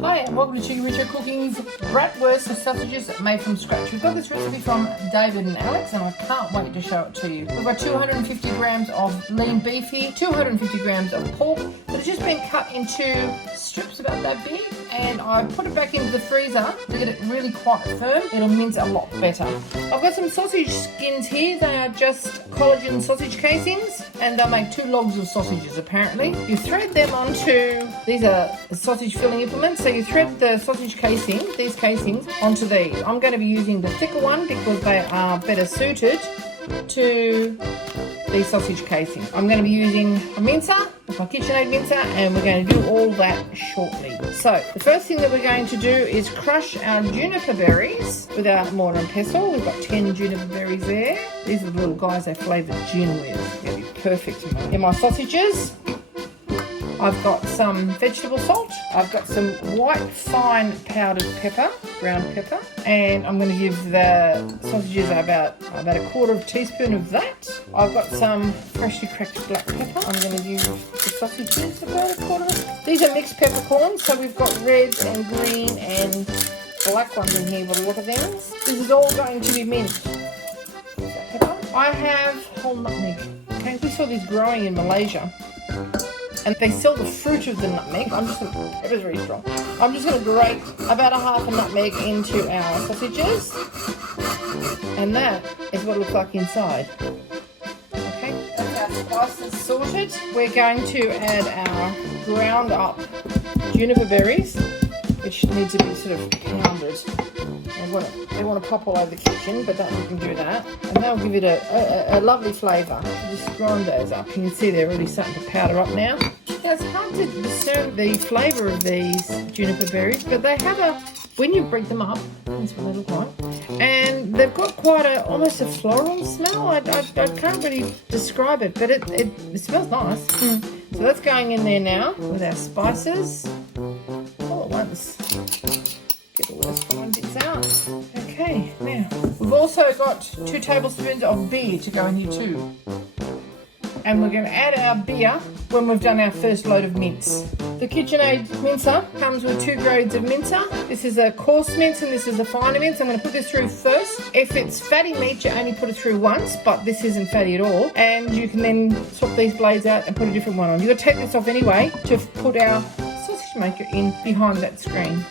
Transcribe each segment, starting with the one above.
Hi and welcome to Cheekyricho Cooking's Bratwurst Sausages made from scratch. We've got this recipe from David and Alex and I can't wait to show it to you. We've got 250 grams of lean beef here, 250 grams of pork that has just been cut into strips about that big, and I put it back into the freezer to get it really quite firm. It'll mince a lot better. I've got some sausage skins here. They are just collagen sausage casings and they'll make 2 logs of sausages apparently. You thread them onto, these are sausage filling implements, so you thread the sausage casing, these casings, onto these. I'm going to be using the thicker one because they are better suited to these sausage casings. I'm going to be using a mincer, my KitchenAid mincer, and we're going to do all that shortly. So the first thing that we're going to do is crush our juniper berries with our mortar and pestle. We've got 10 juniper berries there. These are the little guys I flavoured gin with. They'll be perfect in my sausages. I've got some vegetable salt. I've got some white fine powdered pepper, ground pepper, and I'm going to give the sausages about a quarter teaspoon of that. I've got some freshly cracked black pepper. I'm going to give the sausages about a quarter. These are mixed peppercorns, so we've got reds and green and black ones in here by the look of things. This is all going to be minced. Pepper. I have whole nutmeg. Okay, we saw these growing in Malaysia. And they sell the fruit of the nutmeg. Pepper's very strong. I'm just going to grate about a half a nutmeg into our sausages. And that is what it looks like inside. Okay, that's our spices sorted. We're going to add our ground up juniper berries, which need to be sort of pounded. They want to pop all over the kitchen, but we can do that. And that'll give it a lovely flavour. Just grind those up. You can see they're really starting to powder up now. Now it's hard to discern the flavour of these juniper berries, but they have when you break them up, that's what they look like. And they've got quite almost a floral smell. I can't really describe it, but it smells nice. So that's going in there now with our spices. All at once. Get all those fine bits out. Okay, now we've also got 2 tablespoons of beer to go in here too. And we're going to add our beer when we've done our first load of mince. The KitchenAid mincer comes with 2 grades of mincer. This is a coarse mince and this is a finer mince. I'm going to put this through first. If it's fatty meat, you only put it through once, but this isn't fatty at all. And you can then swap these blades out and put a different one on. You've got to take this off anyway to put our sausage maker in behind that screen.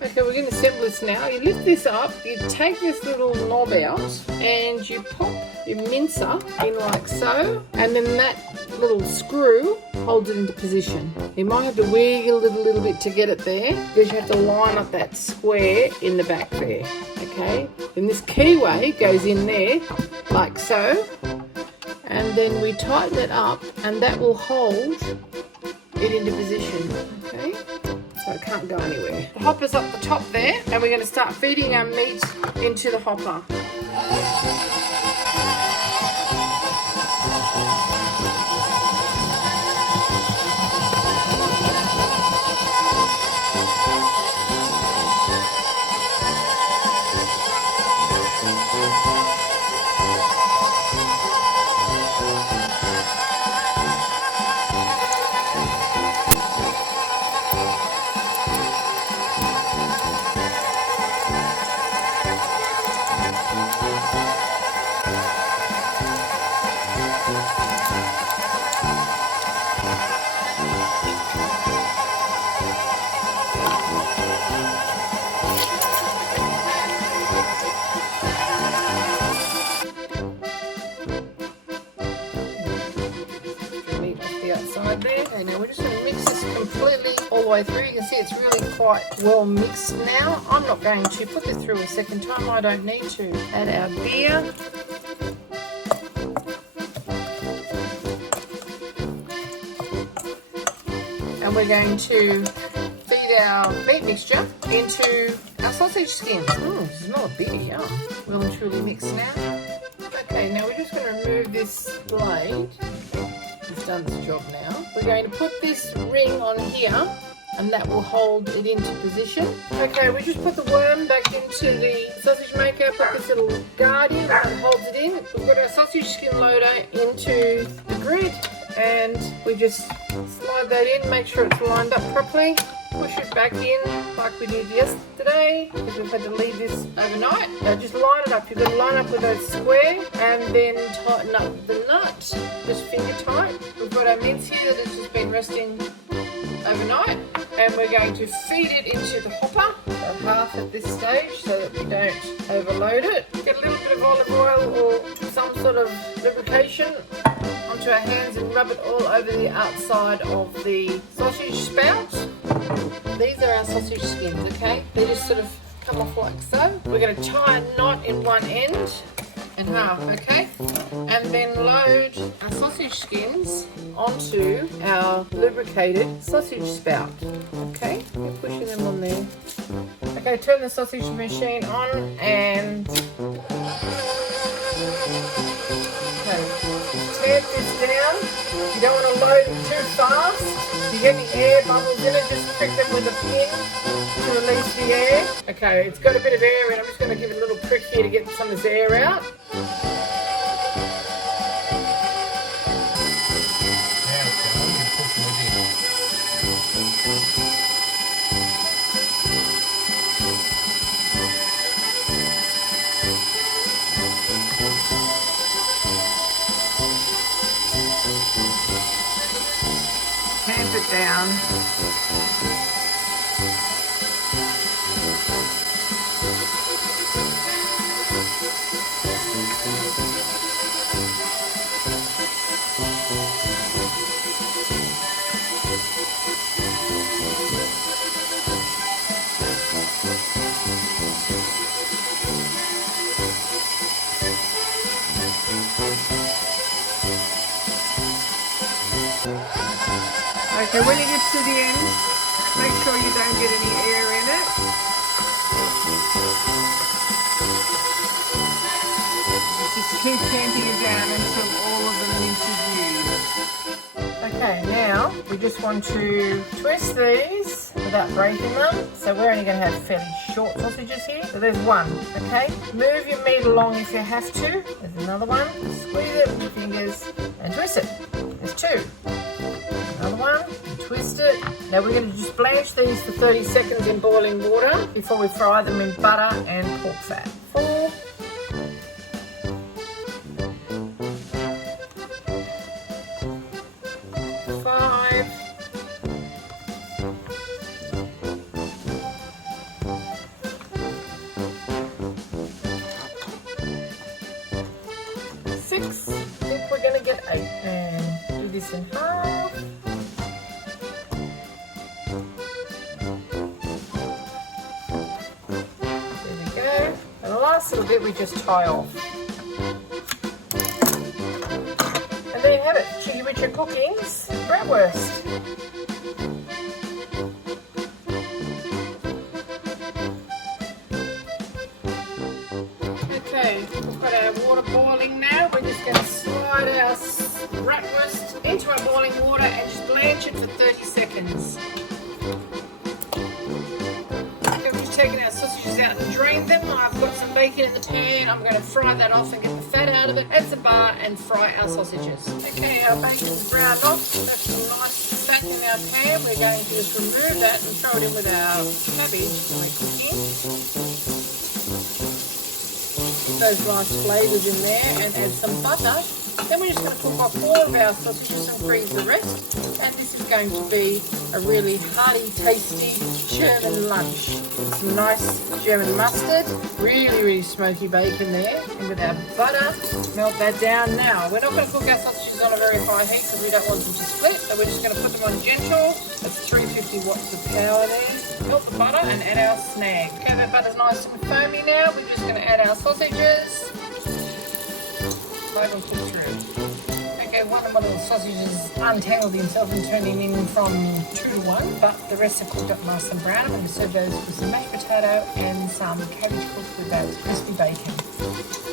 Okay, we're going to assemble this now. You lift this up, you take this little knob out, and you pop your mincer in like so, and then that little screw holds it into position. You might have to wiggle it a little bit to get it there, because you have to line up that square in the back there, okay? Then this keyway goes in there, like so, and then we tighten it up, and that will hold it into position, okay? So it can't go anywhere. The hopper's up the top there, and we're going to start feeding our meat into the hopper. There. Okay, now we're just going to mix this completely all the way through. You can see it's really quite well mixed now. I'm not going to put this through a second time. I don't need to. Add our beer. And we're going to feed our meat mixture into our sausage skins. This is not a beer, yum. Well and truly mixed now. Okay, now we're just going to remove this blade. It's done its job now. We're going to put this ring on here and that will hold it into position. Okay, we just put the worm back into the sausage maker, put this little guard in that holds it in. We've got our sausage skin loader into the grid and we just slide that in, make sure it's lined up properly. push it back in like we did yesterday, because we've had to leave this overnight. Now just line it up. You've got to line up with that square and then tighten up the nut, just finger tight. We've got our mince here that has just been resting overnight, and we're going to feed it into the hopper at half at this stage so that we don't overload it. Get a little bit of olive oil or some sort of lubrication onto our hands and rub it all over the outside of the sausage spout. These are our sausage skins, okay? They just sort of come off like so. We're going to tie a knot in one end and half, okay? And then load our sausage skins onto our lubricated sausage spout, okay? You're pushing them on there. Okay, turn the sausage machine on and tamp this down. You don't want to load it too fast. If you get any air bubbles in it, just prick them with a pin to release the air. Okay, it's got a bit of air in. I'm just going to give it a little prick here to get some of this air out. Tamp it down. Okay, when you get to the end, make sure you don't get any air in it. Just keep tamping it down until all of the mince is used. Okay, now we just want to twist these without breaking them. So we're only going to have fairly short sausages here. So there's one, okay? Move your meat along if you have to. There's another one. Squeeze it with your fingers and twist it. There's two. Another one, twist it. Now we're going to just blanch these for 30 seconds in boiling water before we fry them in butter and pork fat. 4, 5, 6. I think we're going to get 8. And do this in half. Little bit we just tie off. And there you have it, Cheekyricho Cooking's bratwurst. Okay, we've got our water boiling now. We're just going to slide our bratwurst into our boiling water and just blanch it for 30 seconds. Taking our sausages out and drain them. I've got some bacon in the pan. I'm going to fry that off and get the fat out of it. Add some butter and fry our sausages. Okay, our bacon's browned off. That's some nice fat in our pan. We're going to just remove that and throw it in with our cabbage when we're cooking. Get those nice flavours in there and add some butter. Then we're just going to cook off all of our sausages and freeze the rest. And this is going to be a really hearty, tasty German lunch. With some nice German mustard, really smoky bacon there. And with our butter, melt that down now. We're not going to cook our sausages on a very high heat because we don't want them to split. So we're just going to put them on gentle. That's 350 watts of power there. Melt the butter and add our snag. Okay, that butter's nice and foamy now. We're just going to add our sausages. Right on through. Okay, one of the sausages untangled himself and turned him in from 2 to 1, but the rest are cooked up nice and brown. I'm going to serve those with some mashed potato and some cabbage cooked with that crispy bacon.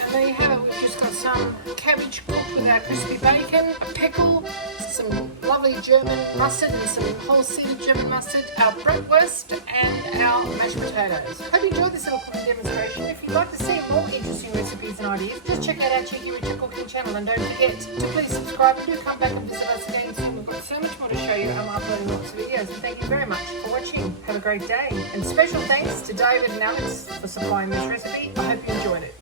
And there you have it. We've just got some cabbage cooked with our crispy bacon, a pickle, some lovely German mustard and some whole seeded German mustard, our bratwurst and our mashed potatoes. Hope you enjoyed this little cooking demonstration. If you'd like to see more interesting recipes and ideas, just check out our Cheekyricho Cooking channel, and don't forget to please subscribe and do come back and visit us again soon. We've got so much more to show you. I'm uploading lots of videos, and thank you very much for watching. great day. And special thanks to David and Alex for supplying this recipe. I hope you enjoyed it.